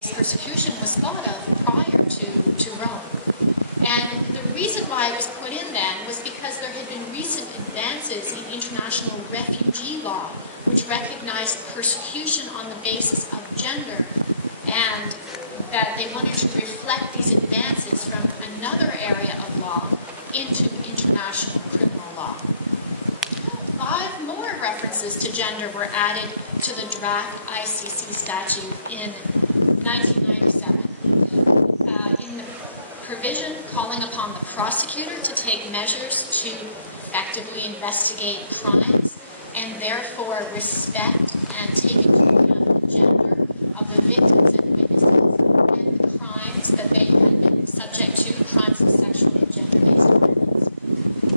persecution was thought of prior to Rome. And the reason why it was put in then was because there had been recent advances in international refugee law, which recognized persecution on the basis of gender, and that they wanted to reflect these advances from another area of law into international criminal law. 5 more references to gender were added to the draft ICC statute in 1997. In the provision calling upon the prosecutor to take measures to effectively investigate crimes and therefore respect and take into account the gender of the victims and witnesses and the crimes that they had been subject to, crimes of sexual and gender-based violence.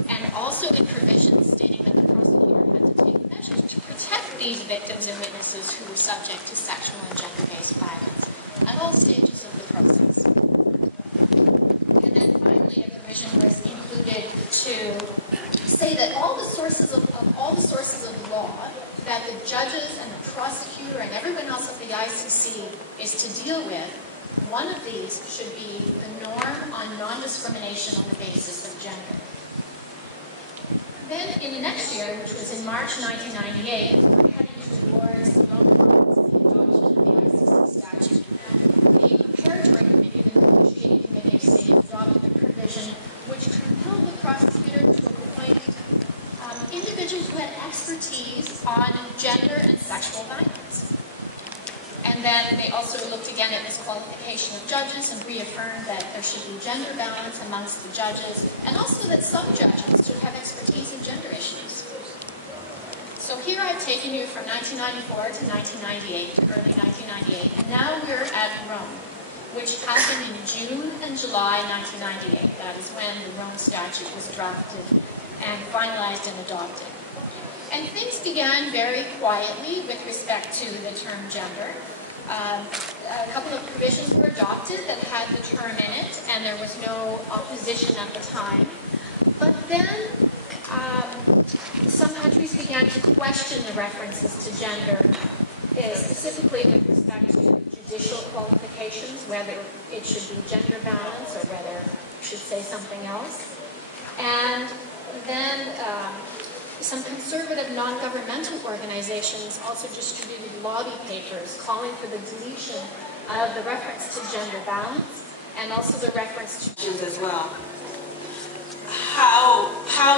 And also in provisions stating that the prosecutor had to take measures to protect these victims and witnesses who were subject to sexual and gender-based violence at all stages of the process. And then finally, a provision was included to say that all the sources of law that the judges and the prosecutor and everyone else at the ICC is to deal with, one of these should be the norm on non-discrimination on the basis of gender. Then in the next year, which was in March 1998, heading towards the adoption of the ICC statute, the preparatory committee, the negotiating committee of state, adopted a provision which compelled the prosecutor to appoint individuals who had expertise on gender and sexual violence. And then they also looked again at this qualification of judges and reaffirmed that there should be gender balance amongst the judges, and also that some judges should have expertise in gender issues. So here I've taken you from 1994 to 1998, early 1998, and now we're at Rome, which happened in June and July 1998. That is when the Rome Statute was drafted and finalized and adopted. And things began very quietly with respect to the term gender. A couple of provisions were adopted that had the term in it, and there was no opposition at the time. But then some countries began to question the references to gender, specifically with respect to judicial qualifications, whether it should be gender balance or whether it should say something else. And then some conservative non-governmental organizations also distributed lobby papers calling for the deletion of the reference to gender balance and also the reference to as well. How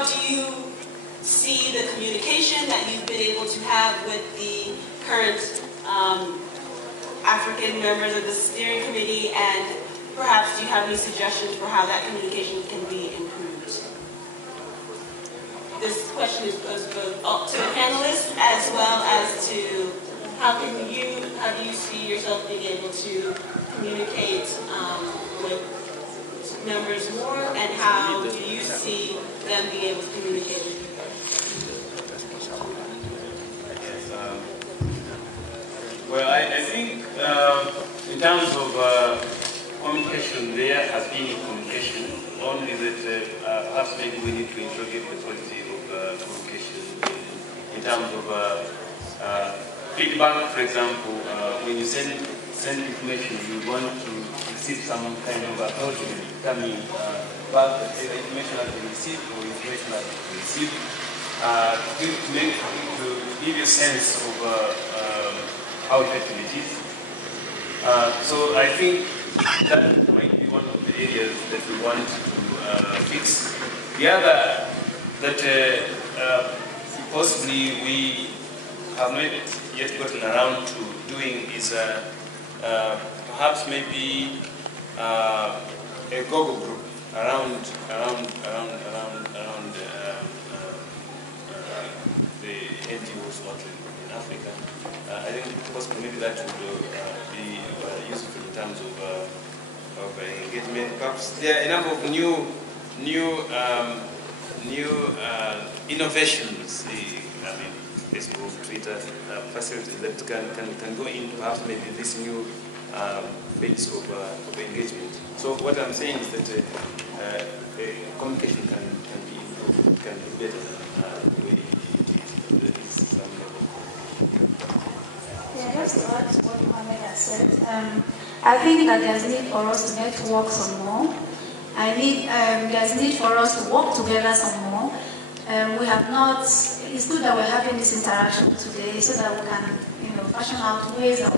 do you see the communication that you've been able to have with the current African members of the steering committee, and perhaps do you have any suggestions for how that communication can be improved? This question is posed both to the panelists as well as to how do you see yourself being able to communicate with members more, and how do you see them being able to communicate with you? Well, I think in terms of communication, there has been communication, only that perhaps maybe we need to interrogate the policy of communication in terms of feedback. For example, when you send information, you want to receive some kind of acknowledgement coming back that the information has been received or information has been received, to give you a sense of how effective it is. So I think that might be one of the areas that we want to fix. The other that possibly we have not yet gotten around to doing is perhaps maybe a Google group around the NGOs in Africa. I think possibly maybe that would be useful in terms of engagement. Perhaps there are a number of new innovations. I mean, Facebook, Twitter, facilities that can go into perhaps maybe this new bits of engagement. So what I'm saying is that communication can be improved, can be better the way it is some level. Yeah, I'd like to add to what Mohammed has said. I think that there's need for us to network some more. There's need for us to work together some more. We have not, it's good that we're having this interaction today so that we can, fashion out ways that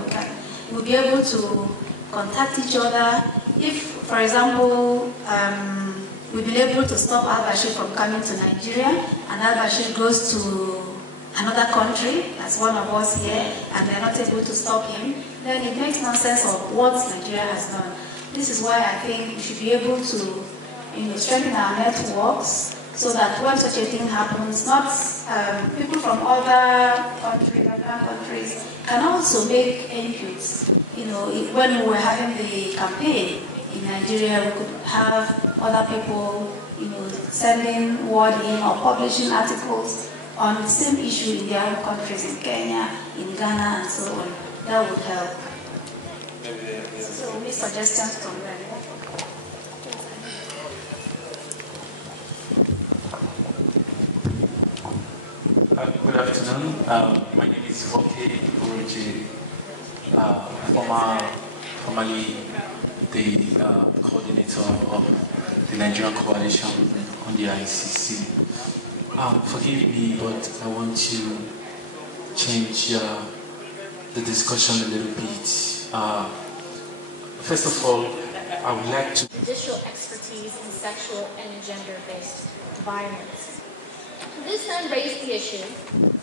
we'll be able to contact each other. If, for example, we've been able to stop Al-Bashir from coming to Nigeria, and Al-Bashir goes to another country, as one of us here, and they're not able to stop him, then it makes no sense of what Nigeria has done. This is why I think we should be able to, strengthen our networks so that when such a thing happens, not people from other countries can also make inputs. When we were having the campaign in Nigeria, we could have other people, sending word in or publishing articles on the same issue in their own countries, in Kenya, in Ghana, and so on. That would help. So, any suggestions from them? Good afternoon. My name is Oke Uruji, formerly the coordinator of the Nigerian Coalition on the ICC. Forgive me, but I want to change the discussion a little bit. First of all, I would like to... Judicial expertise in sexual and gender-based violence. This then raised the issue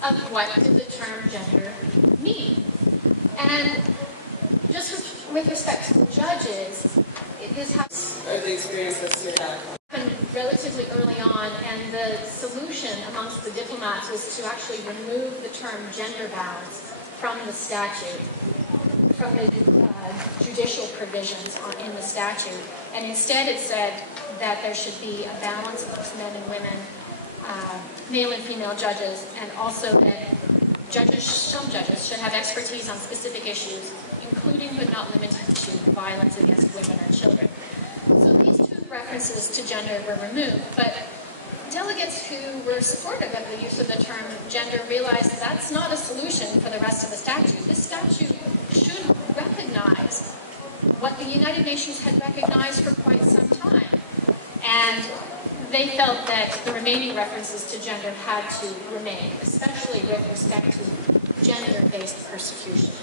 of what did the term gender mean. And just with respect to the judges, this happened relatively early on, and the solution amongst the diplomats was to actually remove the term gender balance from the statute, from the judicial provisions in the statute. And instead it said that there should be a balance amongst men and women, male and female judges, and also that some judges should have expertise on specific issues, including but not limited to violence against women or children. So these two references to gender were removed, but delegates who were supportive of the use of the term gender realized that's not a solution for the rest of the statute. This statute should recognize what the United Nations had recognized for quite some time. And they felt that the remaining references to gender had to remain, especially with respect to gender-based persecution.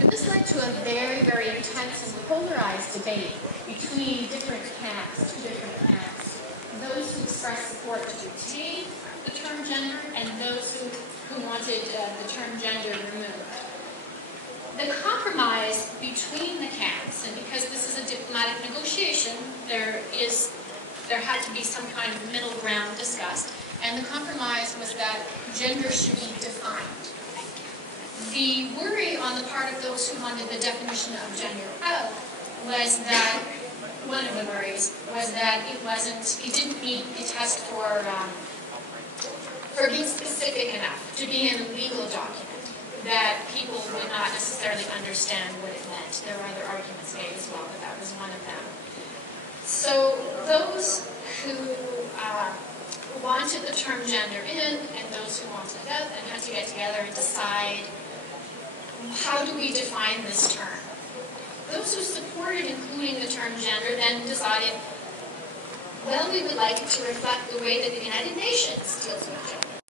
And this led to a very, very intense and polarized debate between different camps, two different camps. Those who expressed support to retain the term gender and those who wanted the term gender removed. The compromise between the camps, and because this is a diplomatic negotiation, there had to be some kind of middle ground discussed, and the compromise was that gender should be defined. The worry on the part of those who wanted the definition of gender out was that, one of the worries was that it didn't meet the test for being specific enough to be in a legal document, that people would not necessarily understand what it meant. There were other arguments made as well, but that was one of them. So those who wanted the term gender in and those who wanted it out then had to get together and decide, how do we define this term? Those who supported including the term gender then decided, well, we would like it to reflect the way that the United Nations deals with gender.